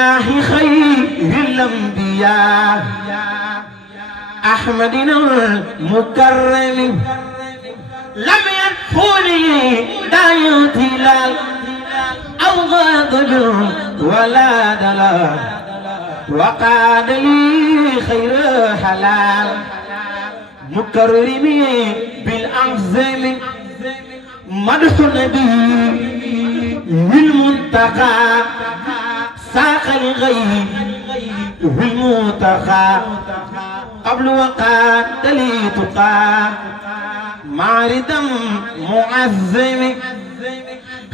بجاه خير الأنبياء أحمدنا المكرم لم يدخلني داعي تلال أو غاضب ولا دلال وقاد لي خير حلال مكرمي بالأعظم مدح النبي بالمنتقى ساق الغيب بالمنتقى قبل وقاد لي تقى معرضا معزم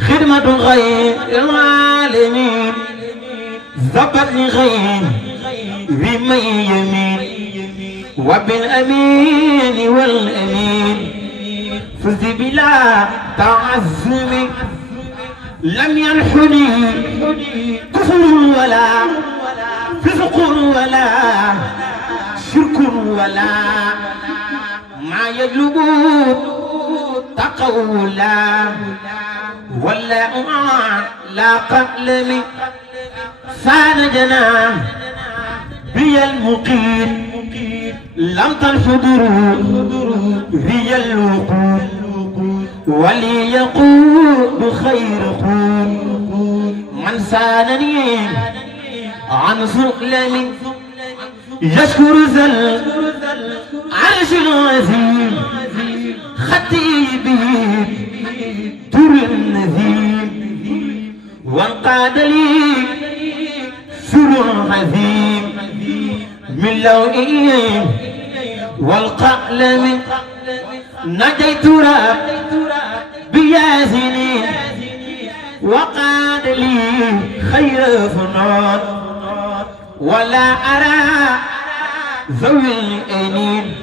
خدمة غير العالمين زبط لغير بمن يمين وبالأمين والأمين فز بلا تعزم لم ينحني كفر ولا فسق ولا شرك ولا ما يجلب تقولا ولا لا قلم سان جنا بي المقيم لم تنفضر بي الوقود ولي يقود خير قود من سانني عن سؤلم يشكر ذل عرش العظيم خطيبه در النذيم وانقاد لي سر عظيم من لوئه والقلم نجيت بيازني وقاد لي خير فنان ولا أرى ذوي الأنين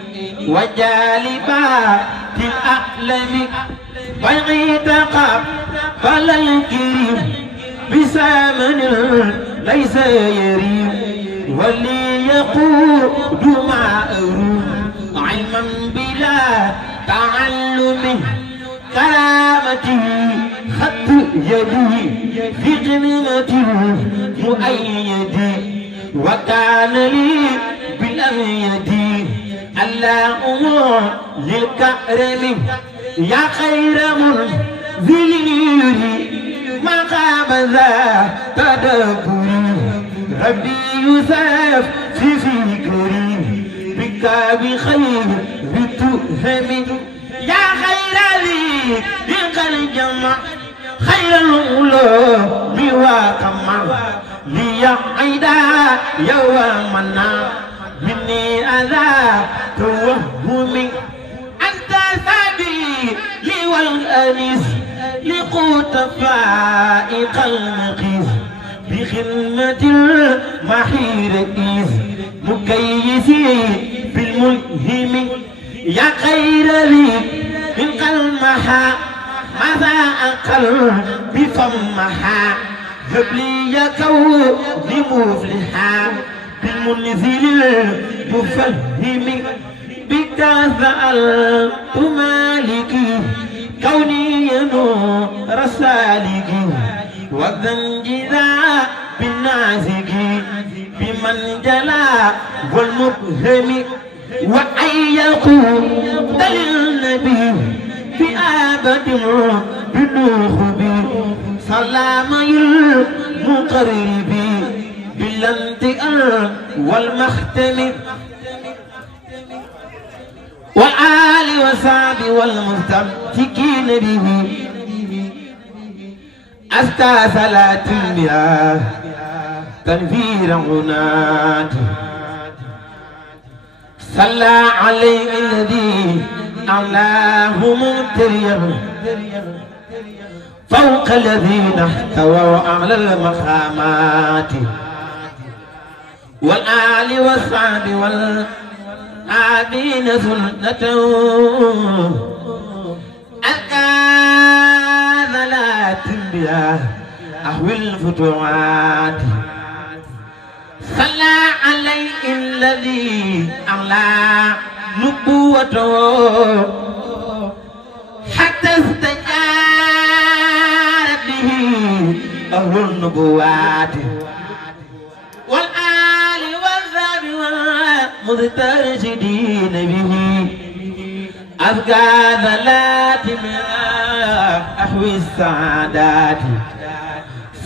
وجالبات الأقلم بيعت قبل الكريم بثمن ليس يريم ولي يقود ما أروم علما بلا تعلم كرامتي خط يدي في قمة مؤيدي وكان لي بالأميد اللهم للكرم يا خير منزل ما قام ذا تدبري ربي يوسف في فكري بك بخير بتهم يا خير لي بك الجمع خير الأولى بواقمع ليعيد يومنا مني أذى توهمي أنت سبي لي والأنيس لقوت فائق المقيس بخدمة المحير إيس مكيسي بالملهم يا خير لي من قلمها ماذا أقل بفمها هب لي كوني مفلحا بالمنزل المفهم بك سألت مالكي كوني نور سالكي والذنجذا بالنازك بمن جلا والمبهم وأن يقول للنبي في آبد بنوخب سلام المقرب بالانتقال والمختم والآل وصحب والمستمسكين به أستى صلاة بها تنفير غنات صلى عليه الذي أعلاه مغتريا فوق الذين احتووا أعلى المقامات والآل والصحب والآبين سنته أكاد لا تنبيا أهوي الفتوات صلى عليه الذي أعلى نبوته حتى استجار به أهل النبوات مسترشدين به أذكى ذلات من أحوي السعادات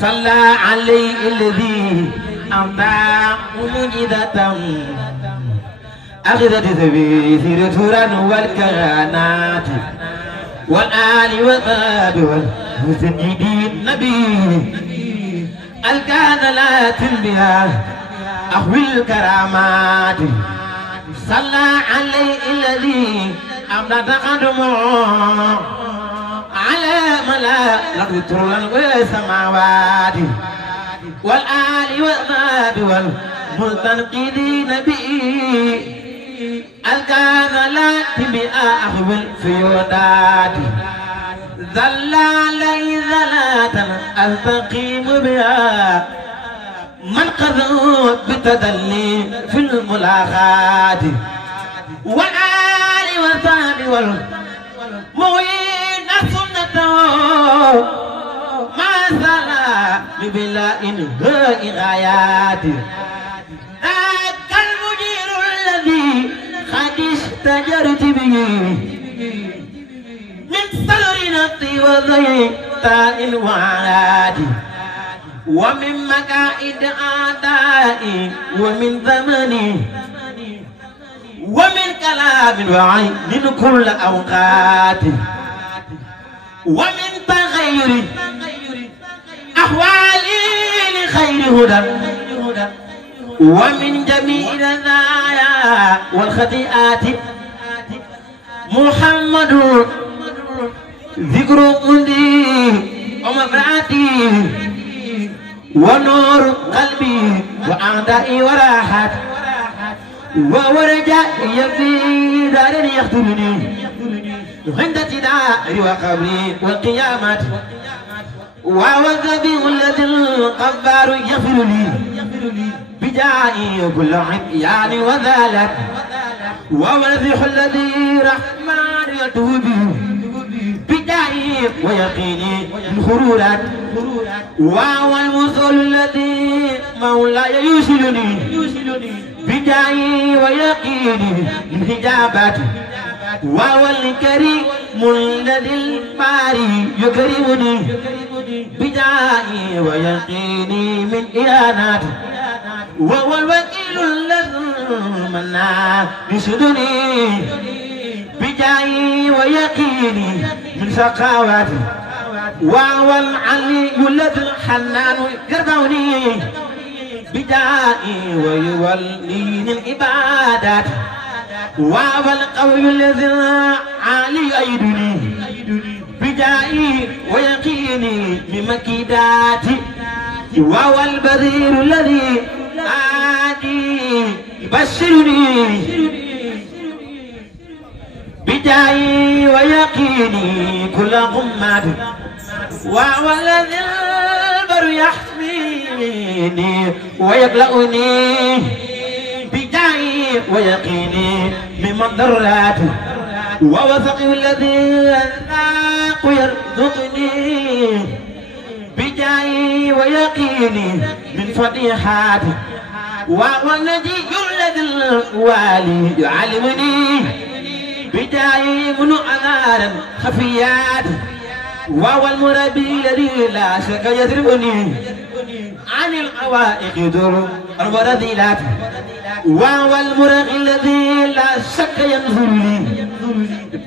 صلى عليه الذي أمضى مجدة أخذت سبيل سرورا والكرانات والآل والآب والمسجدين نبي الكان لا تنبيا أحوي الكرامات صلى عليه الذي أمضى قدمه على ملائكة ترى والسماوات والآل والآب والمستنقذين به الكان لا تنبيا أحوي الفيودات ذلال ذلات أستقيم بها من قذوا بتدلي في الملاقات والآل والصحب والمعين سنته ما سلا بلا إنهاء غايات ذاك المجير الذي قد استجرت به من سلرنتي وزيتاء وعادي ومن مكائد أعدائي ومن زمني ومن كلام وعين كل أوقات ومن تغير أحوالي لخير هدى ومن جميع الرذايا والخطيئات محمد ذكر قلبي ومبراتي ونور قلبي وأعدائي وراحت ورجائي في دار يخدمني عند ابتداء وقبري والقيامة ووذبي الذي الغفار يغفر لي بجائي كل عصيان وذلك ووذبح الذي رحمن يتوب بدائي ويقيني الخرورات وهو المثل الذي مولاي يوصلني بدائي ويقيني الحجابات وهو الكريم الذي الباري يكرمني بدائي ويقيني من إهانات وهو الوكيل الذي منا بسدني بدائي ويقيني من سقاواتي وهو العلي الذي الحنان يرضوني بدائي ويوليني العبادات وهو القوي الذي علي أيدني بدائي ويقيني من مكيداتي وهو البذير الذي آدي يبشرني بدائي ويقيني كل غمات وهو الذي البر يحميني ويقلعني بدائي ويقيني من ضرات ووثقي الذي الذاق يرزقني بدائي ويقيني من فضيحات وهو النجي الذي الوالي يعلمني بدائي من أنار خفيات وهو المربي الذي لا شك يضربني عن العوائق ذر الورذيلات وهو المرغي الذي لا شك ينظر لي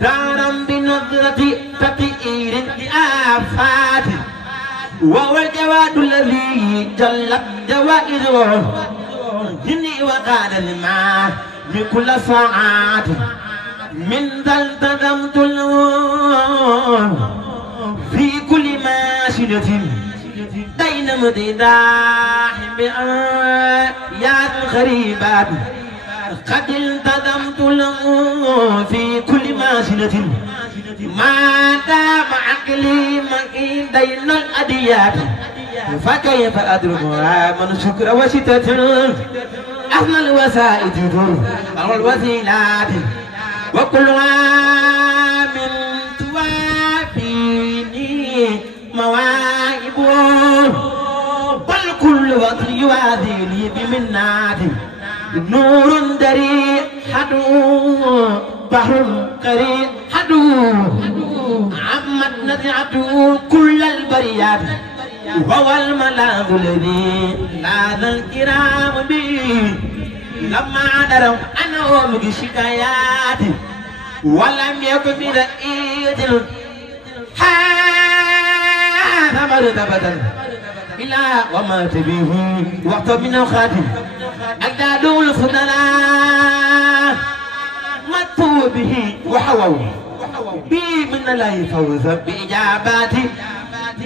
دارا بنظرة تطئير لآفات وهو الجواد الذي جلت جوائزه إني وقال لما من كل ساعات من ذا التزمت في كل ماشية بين مديناه بآيات غريبات قد التزمت له في كل ماشية ما دام عقلي مكين بين الأديات فكيف أدركها من شكر وشتة أهل الوسائد والوسيلات وكلها من توافيني مواهب بل كل وقت يواذيني بمنات نور دري حدو بحر قري حدو عمت نزعته كل البريات وهو الملاذ الذي لاذ الكرام به لما دروا أنه من شكايات ولم يكن برئية هذا مرتبة إلا ومات به وقت من الخاتم أجداد الفضلاء ماتوا به وحووا به من الله فوزا بإجاباته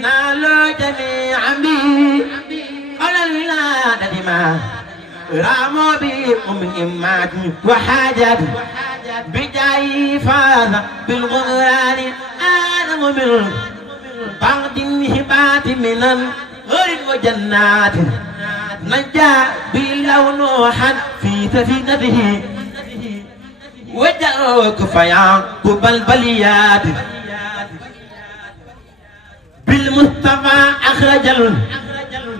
نالوا جميعا به قال الولادة ما راموا به من إمات وحاجات بجاي فاز بالغفران آدم من بعد هبات من غير وجنات نجا بالله نوحا في سفينته وجاءوك فيعقب البليات بالمصطفى أخرج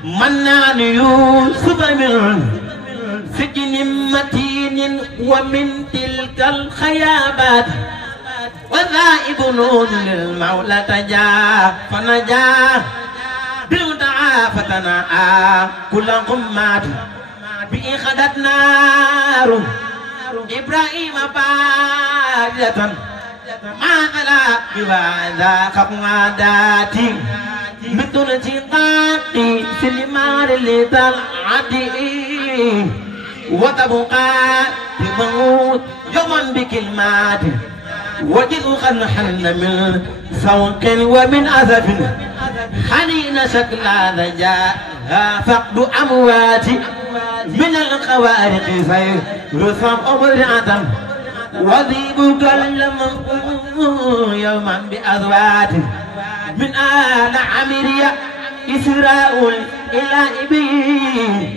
المنان يوسف من سجن متين ومن تلك الخيابات وذائب نون للمولى تجا فنجا بالمدعى فتناء كل قمات به خدت نار إبراهيم باردة ما ذلا بهذا خطوات من دون انتقاق سلمار لطلعته وتبقى تموت يوما بكلمات وجدوا قد حل من سوق ومن أسف حنين شكل هذا جاء فقد أموات من الخوارق سيرسم أمرعة وذيب كلم يوما بأذوات من آل عمرية إسراء إلى إبيه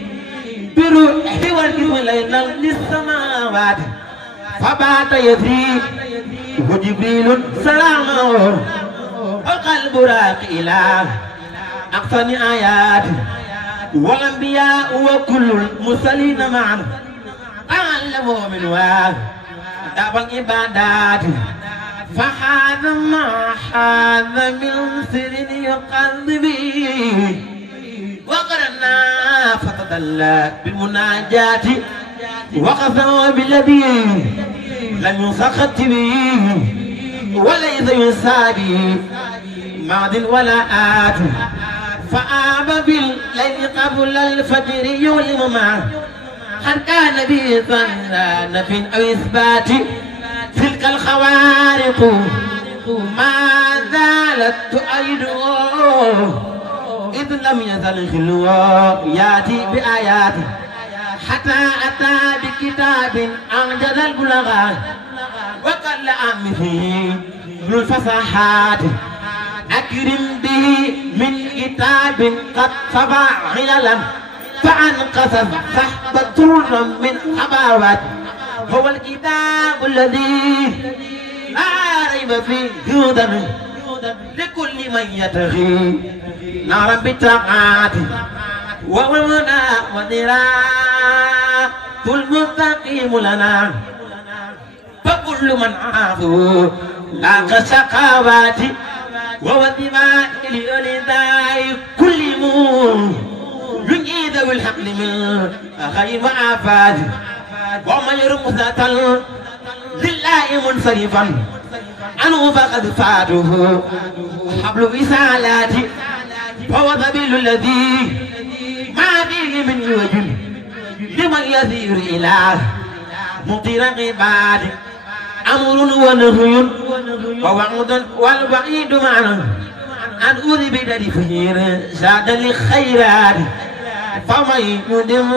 بروحه والجسم ليلا للسماوات فبات يثري وجبريل سلامه وقلب راق إلى أقصى آيات والأنبياء وكل المرسلين معا تعلموا من داب العبادات فهذا ما هذا من سر يقضي به وقرنا فتدلى بالمناجات وقسم بالذي لم يسخط به وليس يسابي ماض ولا آت فآب بالليل قبل الفجر يولم معه هل كان به ظن نفي أو إثبات تلك الخوارق ما زالت تؤيده إذ لم يزل خلوه يأتي بآيات حتى أتى بكتاب أنجز البلغاء وقال أمثله ذو الفصاحات أكرم به من كتاب قد صبا عللا فأنقذ سحب طول من حباوات هو الكتاب الذي لا ريب فيه هدى لكل من يتغي نارا بالطاعات وهدى وذراع المستقيم لنا فكل من عافه لاقى سقاوات ووثباء لأولداء كل مون ينجي ذوي الحقل من خير وآفات ومن يرم ذات لله منصرفا عنه فقد فاته حبل وسالات فهو ذبيل الذي ما فيه من وجل لمن يثير إله مطير عباد أمر ونهي ووعد والوعيد معنا أن أذب لفهير زاد للخيرات فمن يدم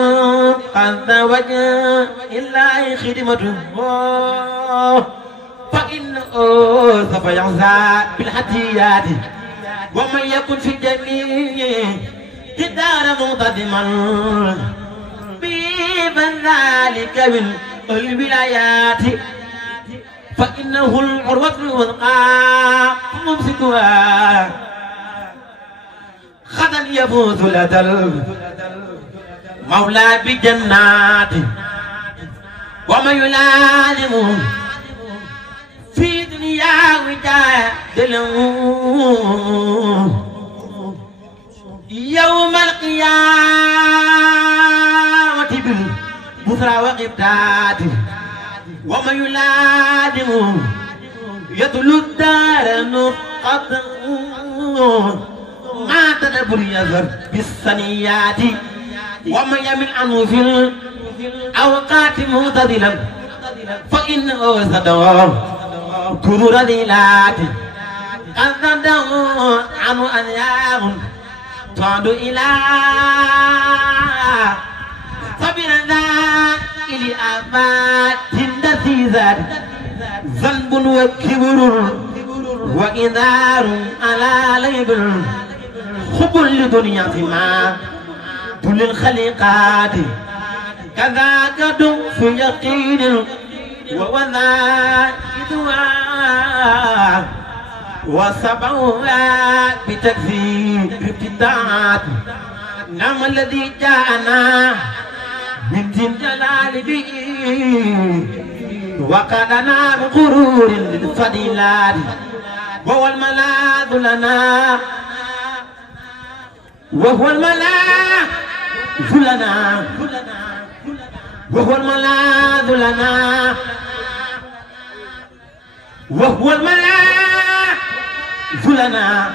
قد وجه إلا خدمته فإنه سوف يعزى بالحتيات ومن يكن في جميع الدار مقتدما بمن ذلك من الولايات فإنه العروة الوثقى ممسكها غدا يفوز لدى المولى بجنات ومن يلازم في دنيا وجادله يوم القيامة بالبثرى وقبداته ومن يلازم يدل الدار نقطة ما تدبر يذر بالثنيات ومن يمن عنه في الأوقات معتدلا فإنه صدر كرر ذلات قد صدوا عنه أنياب تعد إلى صبر إلى آفات دسيزات ذنب وكبر وإنذار على ليبر حب لدنيا فيما كل الخليقات كذاك في يقين ووذائدها وسبعها بتكذيب ابتداعات نعم الذي جاءنا من ذي الجلال به وقدنا بغرور للفضيلات وهو الملاذ لنا وهو الملاذ لنا وهو الملاذ لنا وهو الملاذ لنا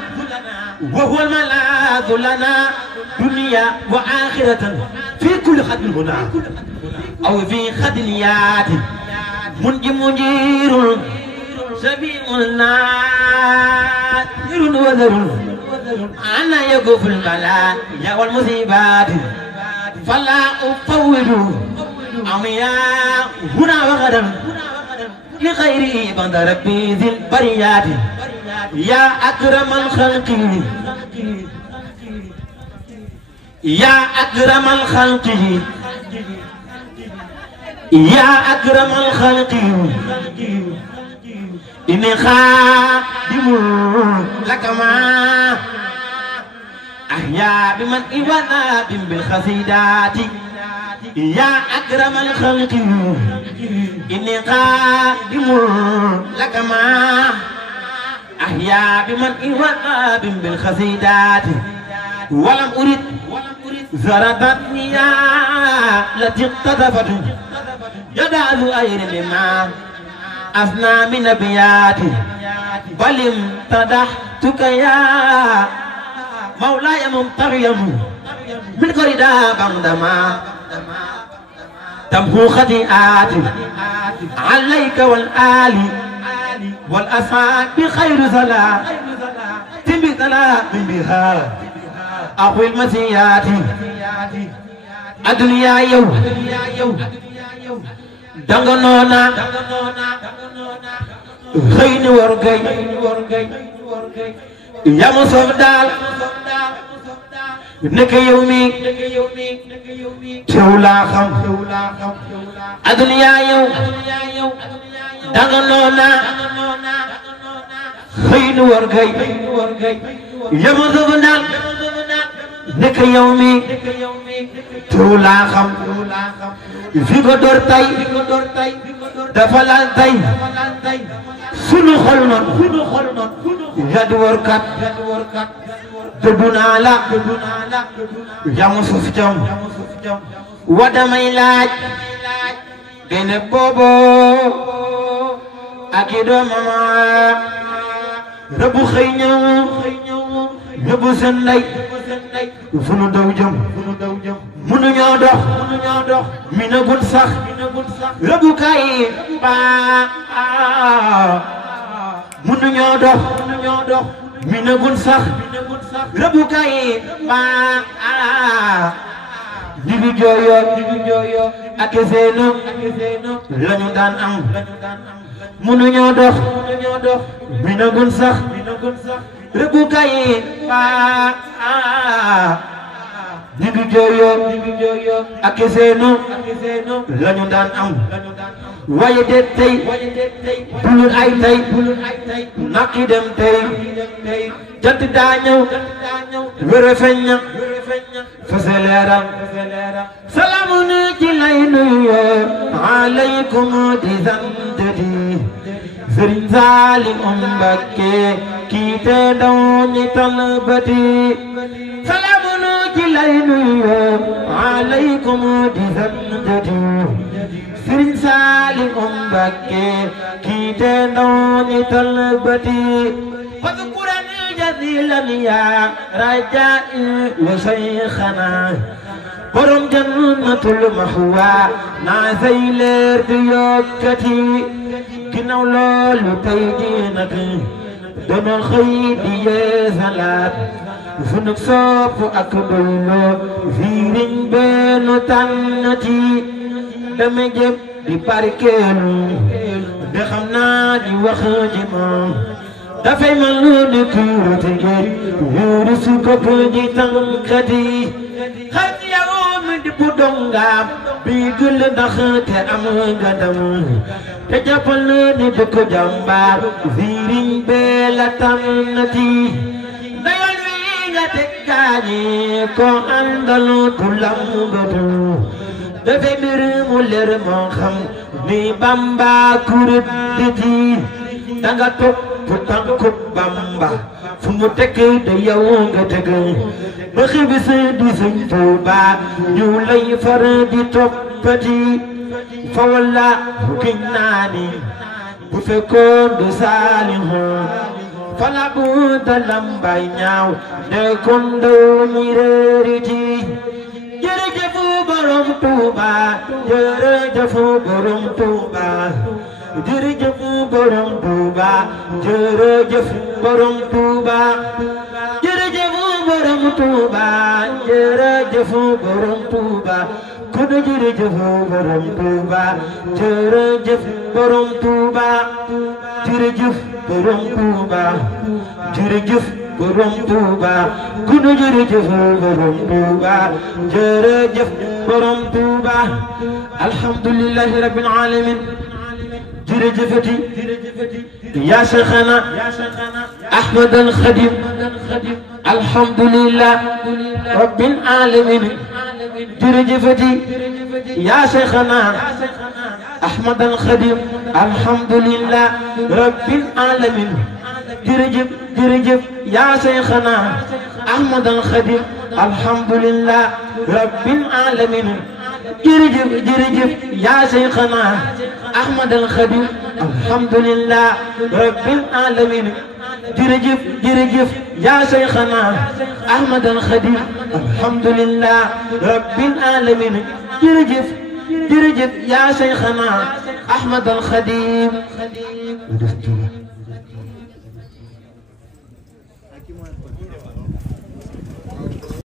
وهو الملاذ لنا دنيا وآخرة في كل خد هنا أو في خدنيات مجير سبيل نادر وذر أنا يقف البلاء والمصيبات فلا أفوض أمياء هنا وغدا لغيره بند ربي ذي البريات يا أكرم الخلق يا أكرم الخلق يا أكرم الخلق إني خادم لك ما أحيا بمن إبنا بالخسيدات يا أكرم الخلق إني خادم لك ما أحيا بمن إبنا بالخسيدات ولم أرد زردتني التي اقتدفت يدعو أير مما أثنى من أبياتي بل امتدحتك يا مولاي ممتغيا من قردا بعدما تمحو خطيئاتي عليك والآل والأصحاب بخير صلاة بثلاث بها أخوي المسيات الدنيا يوم دعونا خين ورقي يا مصدال نك يومي تولا خم الدنيا يوم دعونا خين ورقي يا مصدال نك يومي تولا خم في قدر تاي دفلان تاي سنو خلنا يدور كات دبنا لا يا مصف جام ودم إلاج بين بابا أكيد ماما ربو خينيو ربو سناي فنو دوجم munu ñoo dox mina gun sax rëbu kay ba munu ñoo dox mina gun sax rëbu kay ba dibi jooyo ak seenu lañu daan am munu ñoo dox mina gun sax rëbu kay ba dibi jooyo ak seenu lañu daan am waaye de tey bulul ay tey naqi dem tey jant daa ñëw wér feeñ na فسلام سلام جلين عليكم دزنددي سرين سالم أمبكي كي تدوني طلبتي سلام جلين عليكم دزنددي سرين سالم أمبكي كي تدوني طلبتي فذكرني جزيلا يا رجائي وشيخنا borom jannatul mahwa naa say leer di yokkati ginnaaw loolu tey jii nag dama xëy di yeesalaat sunu sopp ak doyloo fiiriñ benn tànnati dama jëm di barkeelu de xam naa di wax ji moom dafay mel ni tuuti gi yuuru su ko di tànkati di bu dongam bi gël ndax te am nga dam te jàppal ni du ko jàmbaar sëriñ bee la tànnati ndayal wi nga teg gaañi ko àndal tu lambatu dafa mbir mu leer moo xam ni Bamba kuréet diti danga topp tànku Bamba fu mu tekk de yow nga teg ba xibi sa di Sëñ Tuuba ñu lay far di toppati fa walla bu giñ naa ni bu fekkoon du Saalihu fala bu da lambay ñaaw ne kon ndaw mi réeriti jërëjëf borom Tuuba jërëjëf borom Tuuba jërëjëf borom Tuuba jërëjëf borom Tuuba jërëjëf borom Tuuba jërëjëf borom Tuuba kon jërëjëf borom Tuuba jërëjëf borom Tuuba jërëjëf borom Tuuba jërëjëf borom Tuuba kon jërëjëf borom Tuuba jërëjëf borom Tuuba alhamdulillahi rabbil alamin jërëjëfati yaa Cheikhana Ahmad al Khadim alhamdulillah rabbil alamin jërëjëfati yaa Cheikhana Ahmad al Khadim alhamdulillah rabbil alamin jërëjëf jërëjëf yaa Cheikhana Ahmad al Khadim alhamdulillah rabbil alamin jërëjëf jërëjëf yaa Cheikhana Ahmad al Khadim alhamdulillah rabbil alamin jërëjëf jërëjëf yaa Cheikhana Ahmad al Khadim alhamdulillah rabbil alamin jërëjëf jërëjëf yaa Cheikhana Ahmad al Khadim